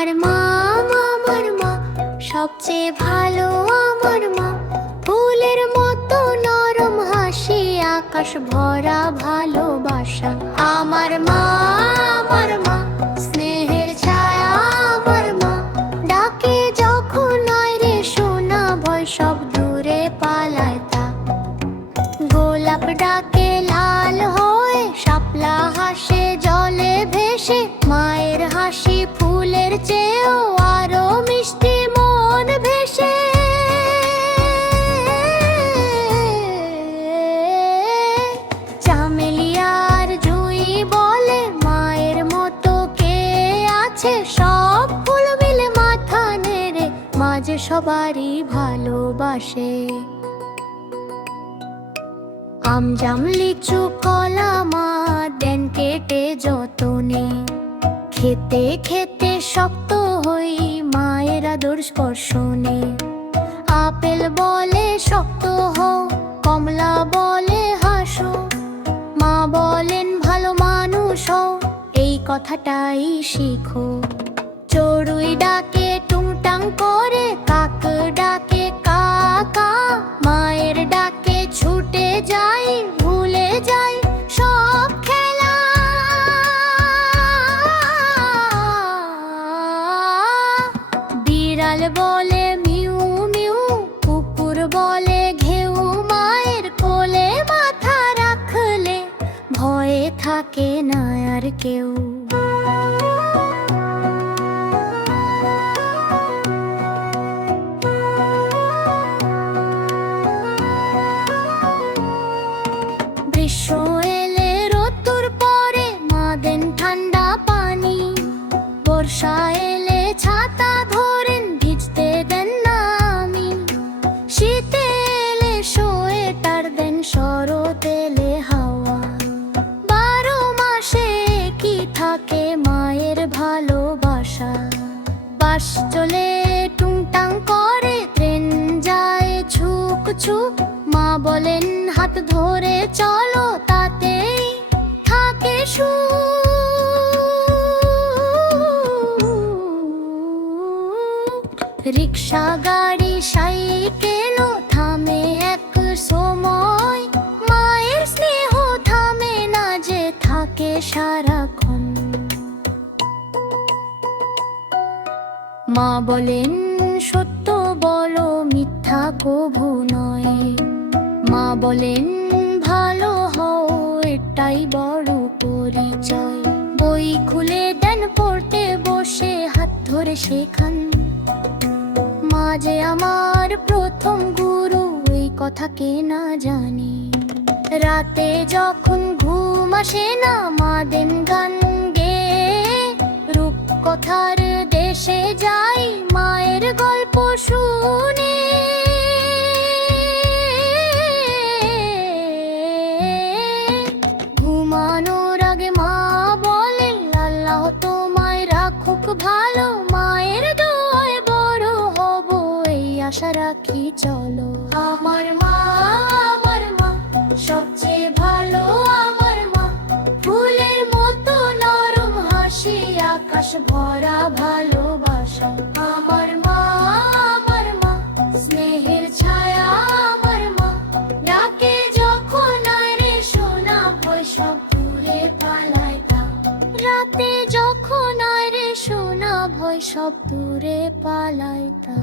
আমার মা সবচেয়ে ভালো। আমার মা ফুলের মতো নরম হাসি, আকাশ ভরা ভালোবাসা। আমার মা স্নেহের ছায়া। আমার মা ডাকে যখন আয় রে সোনা, ভয় সব দূরে পালায় তা। গোলাপ ডাকে লাল হয়ে, শাপলা হাসে জলে ভেসে। মায়ের হাসি ফুলের চেয়েও আরো মিষ্টি মন ভেসে। চামেলি আর জুঁই বলে মায়ের মতো কে আছে। সব ফুল মিলে মাথা নেড়ে মাঝে সবারই ভালোবাসে। আম জাম লিচু কলা মা দেন কেটে যতনে। খেতে খেতে শক্ত হই মায়ের আদর স্পর্শনে। আপেল বলে শক্ত হও, কমলা বলে হাসো। মা বলেন ভালো মানুষ হও, এই কথাটাই শিখো। চড়ুই ডাকে টুংটাং করে, কাক ডাকে কা কা। মায়ের ডাকে ছুটে যাই, ভুলে যাই সব খেলা। বিড়াল বলে মিউ মিউ, কুকুর বলে ঘেউ। মায়ের কোলে মাথা রাখলে ভয়ে থাকে না আর কেউ। গ্রীষ্ম এলে রোদ্দুর পরে মা দেন ঠান্ডা পানি। বর্ষা এলে ছাতা ধরেন, ভিজতে দেন না আমি। শীতে এলে সোয়েটার দেন, শরৎ এলে হাওয়া। 12 মাসে কি থাকে মায়ের ভালোবাসা। বাস চলে টুংটাং করে, ট্রেন যায় ছুক ছুক। মা বলেন হাত ধরে চলো, তাতেই থাকে সুখ। রিক্সা গাড়ি সাইকেলও থামে এক সময়। মায়ের স্নেহ থামে না যে, থাকে সারাক্ষণ। মা বলেন সত্য বলো, মিথ্যা কভু নয়। মা বলেন ভালো হও, এটাই বড় পরিচয়। বই খুলে দেন পড়তে বসে, হাত ধরে শেখান। মা যে আমার প্রথম গুরু, এই কথা কে না জানে। রাতে যখন ঘুম আসে না, মা দেন গান গেয়ে। রূপকথার দেশে যাই মায়ের গল্প শুনে। ঘুমানোর আগে মা বলেন আল্লাহ তোমায় রাখুক ভালো। মায়ের দোয়ায় বড় হব, এই আশা রাখি চলো। আমার মা সবচেয়ে ভালো। আমার মা ফুলের মতো নরম হাসি, আকাশ ভরা ভালোবাসা। আমার মা স্নেহের ছায়া। আমার মা ডাকে যখন আয় রে সোনা, ভয় সব দূরে পালায় তা। রাতে যখন আয় রে সোনা, ভয় সব দূরে পালায় তা।